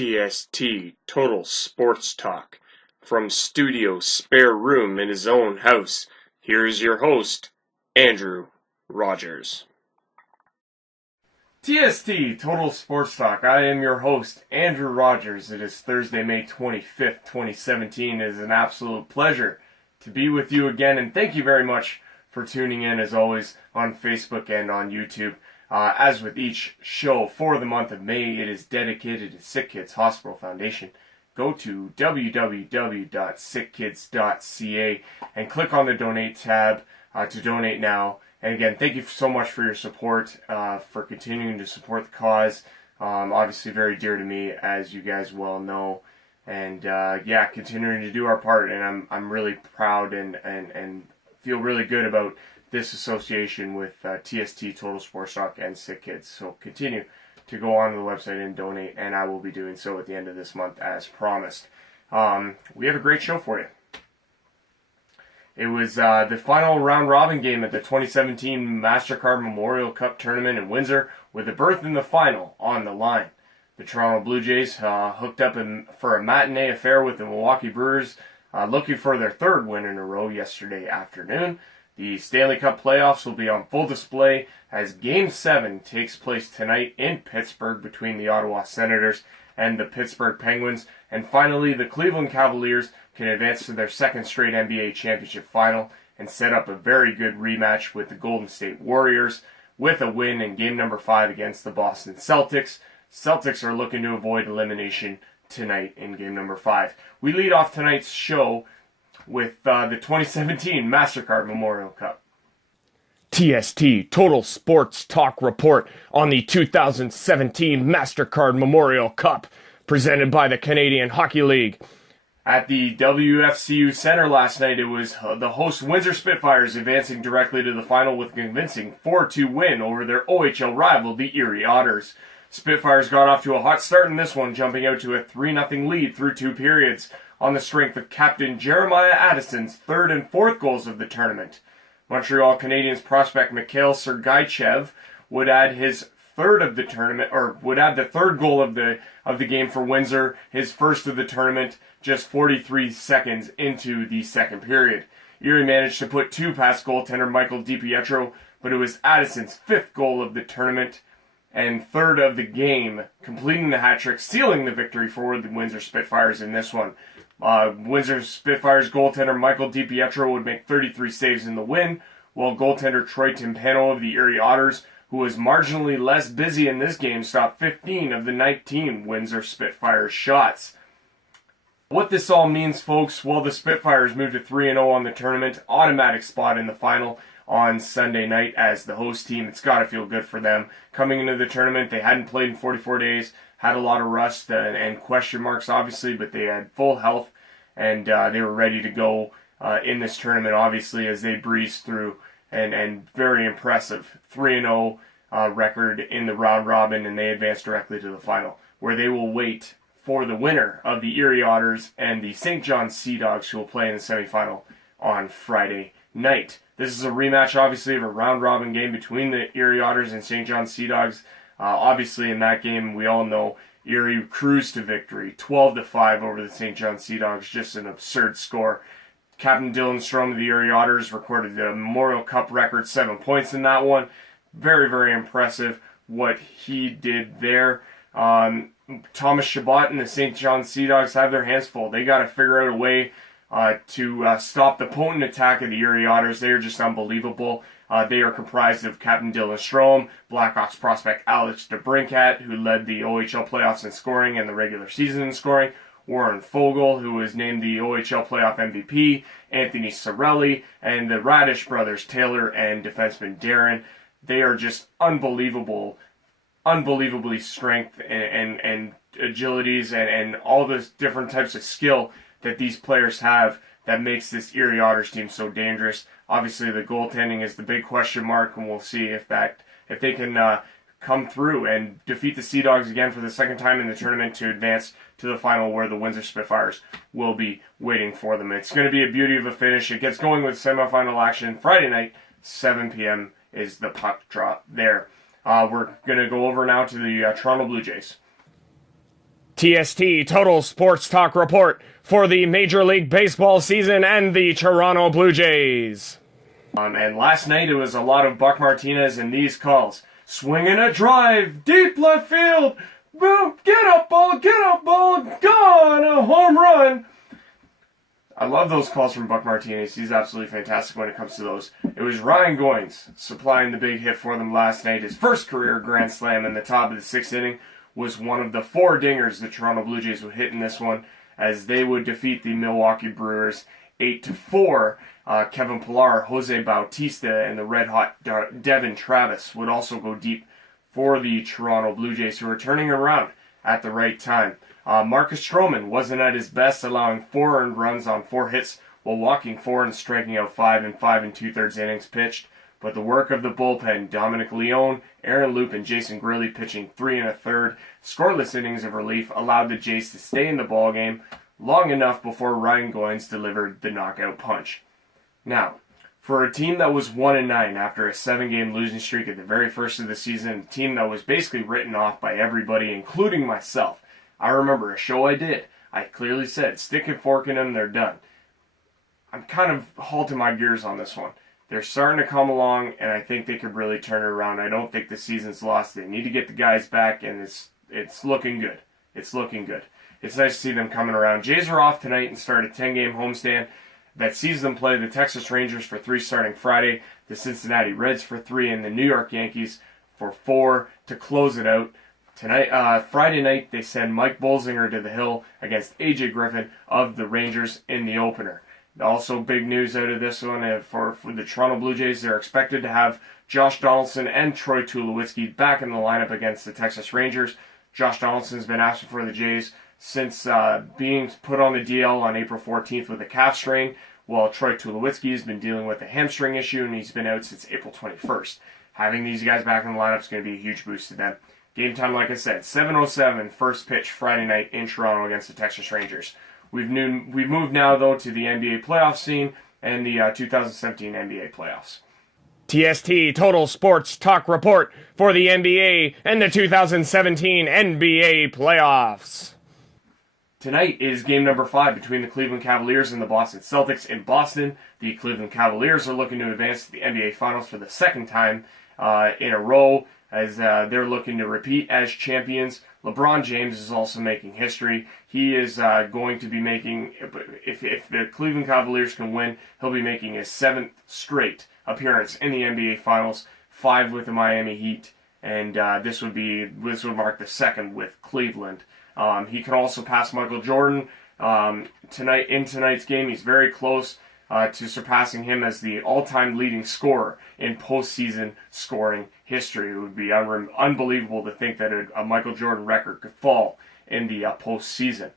TST Total Sports Talk. From Studio Spare Room in his own house, here is your host, Andrew Rogers. TST Total Sports Talk. I am your host, Andrew Rogers. It is Thursday, May 25th, 2017. It is an absolute pleasure to be with you again, and thank you very much for tuning in, as always, on Facebook and on YouTube. As with each show for the month of May, it is dedicated to Sick Kids Hospital Foundation. Go to www.sickkids.ca and click on the Donate tab to donate now. And again, thank you so much for your support, for continuing to support the cause. Obviously very dear to me, as you guys well know. And continuing to do our part. And I'm really proud and feel really good about this association with TST Total Sports Talk and Sick Kids. So continue to go on to the website and donate, and I will be doing so at the end of this month as promised. We have a great show for you. It was the final round-robin game at the 2017 MasterCard Memorial Cup Tournament in Windsor, with a berth in the final on the line. The Toronto Blue Jays hooked up for a matinee affair with the Milwaukee Brewers, looking for their third win in a row yesterday afternoon. The Stanley Cup playoffs will be on full display as Game 7 takes place tonight in Pittsburgh between the Ottawa Senators and the Pittsburgh Penguins. And finally, the Cleveland Cavaliers can advance to their second straight NBA championship final and set up a very good rematch with the Golden State Warriors with a win in Game number 5 against the Boston Celtics. Celtics are looking to avoid elimination tonight in Game number 5. We lead off tonight's show with the 2017 MasterCard Memorial Cup. TST Total Sports Talk report on the 2017 MasterCard Memorial Cup, presented by the Canadian Hockey League. At the WFCU Center last night, it was the host Windsor Spitfires advancing directly to the final with a convincing 4-2 win over their OHL rival, the Erie Otters. Spitfires got off to a hot start in this one, jumping out to a 3-0 lead through 2 periods, on the strength of Captain Jeremiah Addison's third and fourth goals of the tournament. Montreal Canadiens prospect Mikhail Sergachev would add his third of the tournament, or would add the third goal of the game for Windsor, his first of the tournament, just 43 seconds into the second period. Erie managed to put 2 past goaltender Michael DiPietro, but it was Addison's 5th goal of the tournament and third of the game, completing the hat trick, sealing the victory for the Windsor Spitfires in this one. Windsor Spitfires goaltender Michael DiPietro would make 33 saves in the win, while goaltender Troy Timpano of the Erie Otters, who was marginally less busy in this game, stopped 15 of the 19 Windsor Spitfires shots. What this all means, folks, well, the Spitfires moved to 3-0 on the tournament, automatic spot in the final on Sunday night as the host team. It's got to feel good for them. Coming into the tournament, they hadn't played in 44 days, had a lot of rust and question marks, obviously, but they had full health, and they were ready to go in this tournament, obviously, as they breezed through, and very impressive 3-0 record in the round robin, and they advanced directly to the final, where they will wait for the winner of the Erie Otters and the St. John's Sea Dogs, who will play in the semifinal on Friday night. This is a rematch, obviously, of a round-robin game between the Erie Otters and St. John's Sea Dogs. Obviously, in that game, we all know Erie cruised to victory, 12-5 over the St. John's Sea Dogs, just an absurd score. Captain Dylan Strome of the Erie Otters recorded the Memorial Cup record, 7 points in that one. Very, very impressive what he did there. Thomas Chabot and the St. John's Sea Dogs have their hands full. They got to figure out a way to stop the potent attack of the Erie Otters. They are just unbelievable. They are comprised of Captain Dylan Strome, Blackhawks prospect Alex DeBrincat, who led the OHL playoffs in scoring and the regular season in scoring, Warren Fogle, who was named the OHL playoff MVP, Anthony Sorelli, and the Radish brothers, Taylor and defenseman Darren. They are just unbelievably strength and agilities and all those different types of skill that these players have that makes this Erie Otters team so dangerous. Obviously, the goaltending is the big question mark, and we'll see if they can come through and defeat the Sea Dogs again for the second time in the tournament to advance to the final, where the Windsor Spitfires will be waiting for them. It's going to be a beauty of a finish. It gets going with semifinal action Friday night, 7 p.m. is the puck drop there. We're going to go over now to the Toronto Blue Jays. TST Total Sports Talk Report for the Major League Baseball season and the Toronto Blue Jays. And last night it was a lot of Buck Martinez and these calls. Swinging a drive, deep left field, boom, get up ball, gone, a home run. I love those calls from Buck Martinez. He's absolutely fantastic when it comes to those. It was Ryan Goins supplying the big hit for them last night. His first career grand slam in the top of the sixth inning was one of the four dingers the Toronto Blue Jays would hit in this one as they would defeat the Milwaukee Brewers 8-4. Kevin Pillar, Jose Bautista, and the red-hot Devin Travis would also go deep for the Toronto Blue Jays, who are turning around at the right time. Marcus Stroman wasn't at his best, allowing 4 earned runs on 4 hits while walking 4 and striking out 5 in 5 2/3 innings pitched. But the work of the bullpen, Dominic Leone, Aaron Loup, and Jason Grilly pitching 3 1/3 scoreless innings of relief allowed the Jays to stay in the ballgame long enough before Ryan Goins delivered the knockout punch. Now, for a team that was 1-9 after a 7-game losing streak at the very first of the season, a team that was basically written off by everybody, including myself, I remember a show I did. I clearly said, stick and fork in them, they're done. I'm kind of halting my gears on this one. They're starting to come along, and I think they could really turn it around. I don't think the season's lost. They need to get the guys back, and it's looking good. It's looking good. It's nice to see them coming around. Jays are off tonight and start a 10-game homestand that sees them play the Texas Rangers for 3 starting Friday, the Cincinnati Reds for 3, and the New York Yankees for 4 to close it out. Tonight, Friday night, they send Mike Bolsinger to the hill against A.J. Griffin of the Rangers in the opener. Also, big news out of this one for the Toronto Blue Jays. They're expected to have Josh Donaldson and Troy Tulowitzki back in the lineup against the Texas Rangers. Josh Donaldson's been absent for the Jays since being put on the DL on April 14th with a calf strain, while Troy Tulowitzki has been dealing with a hamstring issue, and he's been out since April 21st. Having these guys back in the lineup is going to be a huge boost to them. Game time, like I said, 7:07, first pitch Friday night in Toronto against the Texas Rangers. We've moved now, though, to the NBA playoff scene and the 2017 NBA playoffs. TST Total Sports Talk Report for the NBA and the 2017 NBA playoffs. Tonight is game number 5 between the Cleveland Cavaliers and the Boston Celtics in Boston. The Cleveland Cavaliers are looking to advance to the NBA Finals for the second time in a row, as they're looking to repeat as champions. LeBron James is also making history. He is going to be making, if the Cleveland Cavaliers can win, he'll be making his 7th straight appearance in the NBA Finals, 5 with the Miami Heat, and this would mark the 2nd with Cleveland. He can also pass Michael Jordan in tonight's game. He's very close to surpassing him as the all-time leading scorer in postseason scoring history. It would be unbelievable to think that a Michael Jordan record could fall in the postseason.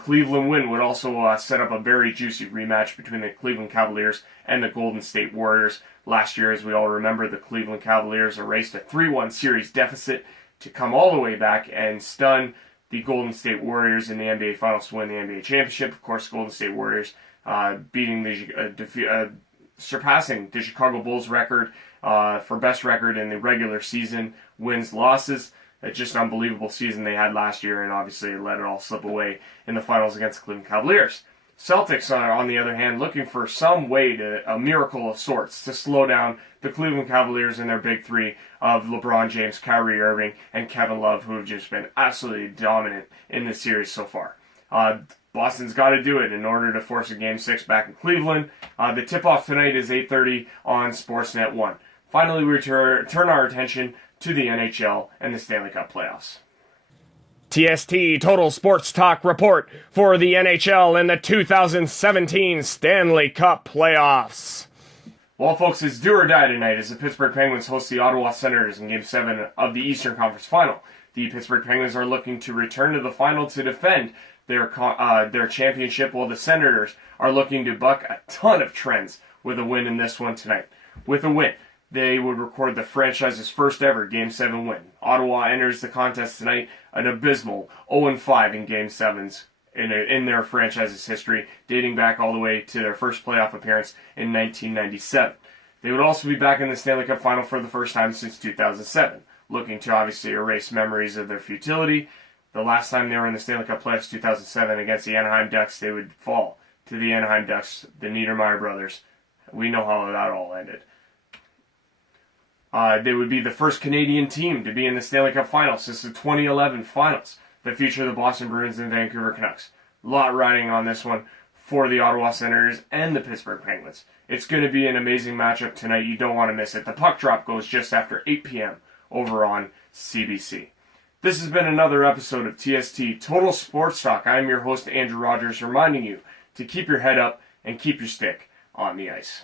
Cleveland win would also set up a very juicy rematch between the Cleveland Cavaliers and the Golden State Warriors. Last year, as we all remember, the Cleveland Cavaliers erased a 3-1 series deficit to come all the way back and stun the Golden State Warriors in the NBA Finals to win the NBA championship. Of course, Golden State Warriors surpassing the Chicago Bulls record for best record in the regular season wins-losses. Just an unbelievable season they had last year, and obviously let it all slip away in the finals against the Cleveland Cavaliers. Celtics are, on the other hand, looking for some way a miracle of sorts to slow down the Cleveland Cavaliers and their big three of LeBron James, Kyrie Irving, and Kevin Love, who have just been absolutely dominant in this series so far. Boston's got to do it in order to force a Game 6 back in Cleveland. The tip-off tonight is 8:30 on Sportsnet 1. Finally, we turn our attention to the NHL and the Stanley Cup playoffs. TST Total Sports Talk Report for the NHL and the 2017 Stanley Cup playoffs. Well, folks, it's do or die tonight as the Pittsburgh Penguins host the Ottawa Senators in Game 7 of the Eastern Conference Final. The Pittsburgh Penguins are looking to return to the final to defend their championship, while the Senators are looking to buck a ton of trends with a win in this one tonight. With a win, they would record the franchise's first ever Game 7 win. Ottawa enters the contest tonight an abysmal 0-5 in Game 7s in their franchise's history, dating back all the way to their first playoff appearance in 1997. They would also be back in the Stanley Cup Final for the first time since 2007, looking to obviously erase memories of their futility. The last time they were in the Stanley Cup playoffs, 2007, against the Anaheim Ducks, they would fall to the Anaheim Ducks, the Niedermeyer brothers. We know how that all ended. They would be the first Canadian team to be in the Stanley Cup Finals since the 2011 Finals that feature the Boston Bruins and Vancouver Canucks. A lot riding on this one for the Ottawa Senators and the Pittsburgh Penguins. It's going to be an amazing matchup tonight. You don't want to miss it. The puck drop goes just after 8 p.m. over on CBC. This has been another episode of TST Total Sports Talk. I'm your host, Andrew Rogers, reminding you to keep your head up and keep your stick on the ice.